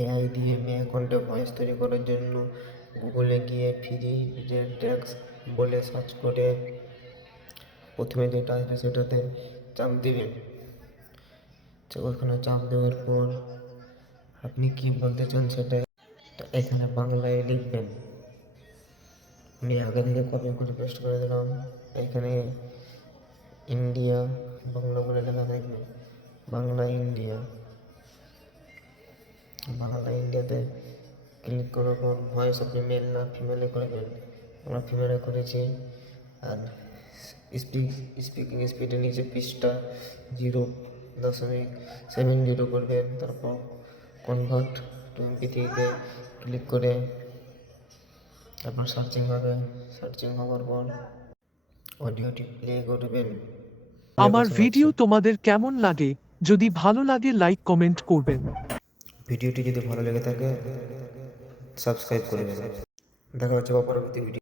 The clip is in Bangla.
এআই দিয়ে মেয়ে কণ্ঠে ভয়েস তৈরি করার জন্য গুগলে গিয়ে ফ্রি টেক্সট বলে সার্চ করে প্রথমে যেটা আসবে সেটাতে চাপ দিবেন। তো ওখানে চাপ দেওয়ার পর আপনি কি বলতে চান সেটা এখানে বাংলায় লিখবেন। আমি আগে থেকে কপি করে পেস্ট করে দিলাম। এখানে ইন্ডিয়া বাংলা বলে লেখা থাকবে, বাংলা ইন্ডিয়া। বাংলা ইন্ডিয়াতে ক্লিক করার পর ভয়েস আপনি মেল না ফিমেলে করবেন। আমরা ফিমেলে করেছি। আর স্পিকিং স্পিডের নিচে পিচটা 0.70 করবেন। তারপর কনভার্ট টু MP3-তে ক্লিক করে তারপর সার্চিং হবে। সার্চিং হওয়ার পর অডিওটি প্লে করবেন। আমার ভিডিও তোমাদের কেমন লাগে? যদি ভালো লাগে লাইক কমেন্ট করবেন। ভিডিওটি যদি ভালো লেগে থাকে সাবস্ক্রাইব করে দেবেন। দেখা হচ্ছে পরবর্তী ভিডিও।